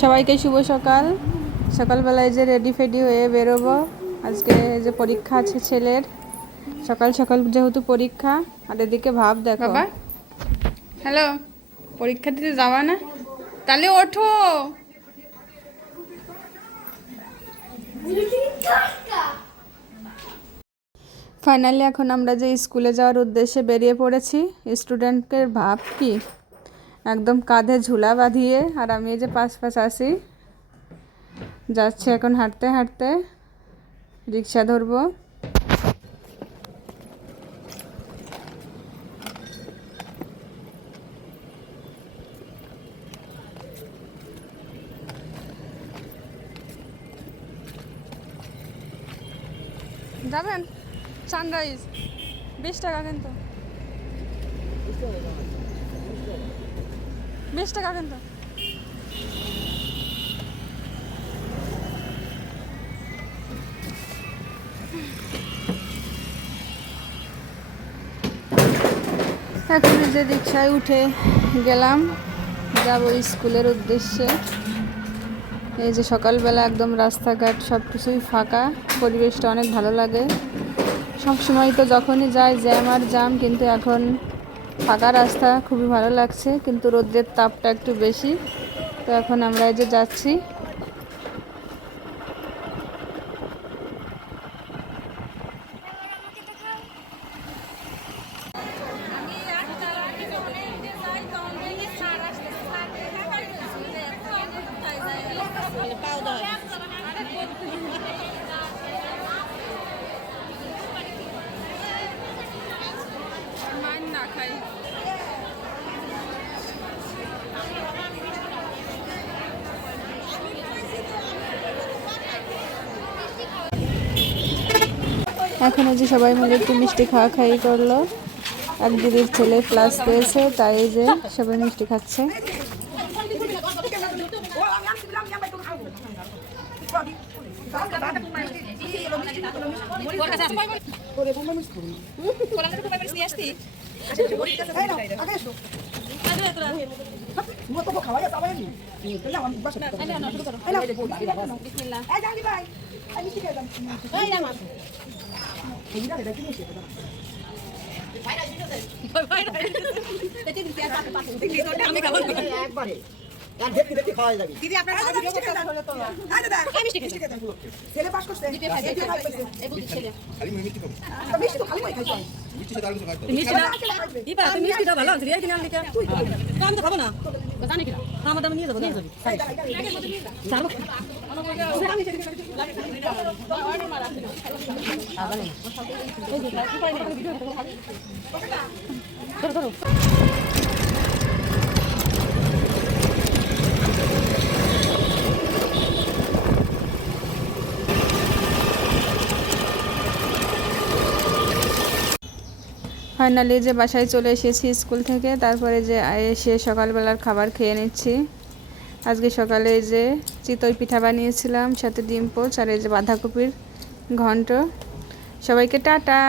সবাইকে শুভ সকাল। সকালবেলায় যে রেডি ফেডি হয়ে বেরোবো, আজকে যে পরীক্ষা আছে ছেলের। সকাল সকাল যেহেতু পরীক্ষা, আর এদিকে ভাব দেখো। বাবা হ্যালো, পরীক্ষা দিতে যাওয়া না? তাহলে ওঠো। ফাইনালি এখন আমরা যে স্কুলে যাওয়ার উদ্দেশ্যে বেরিয়ে পড়েছি। স্টুডেন্টের ভাব কি, একদম কাঁধে ঝুলা বাঁধিয়ে, আর আমি এই যে পাশ আসি যাচ্ছি এখন হাঁটতে হাঁটতে। রিক্সা ধরবো। যাবেন সানরাইজ? 20 টাকা কিন্তু, 20 টাকা কিন্তু। এখন যে রিক্সায় উঠে গেলাম, যাব স্কুলের উদ্দেশ্যে। এই যে সকালবেলা একদম রাস্তাঘাট সব কিছুই ফাঁকা, পরিবেশটা অনেক ভালো লাগে। সবসময় তো যখনই যাই জ্যাম আর জাম, কিন্তু এখন ফাঁকা রাস্তা, খুবই ভালো লাগছে। কিন্তু রোদের তাপটা একটু বেশি। তো এখন আমরা এই যে যাচ্ছি। এখন যে সবাই মিলে একটু মিষ্টি খাওয়া খাই করলো। এক দিদির ছেলে ক্লাস পেয়েছে, তাই যে সবাই মিষ্টি খাচ্ছে। ফাইনালি যে বাসায় চলে এসেছি স্কুল থেকে। তারপরে যে এসে সকালবেলার খাবার খেয়ে নিচ্ছি। আজকে সকালে যে চিতই পিঠা বানিয়েছিলাম, সাথে ডিম পোচ, আর এই যে বাঁধাকপির ঘন্ট। সবাইকে টাটা।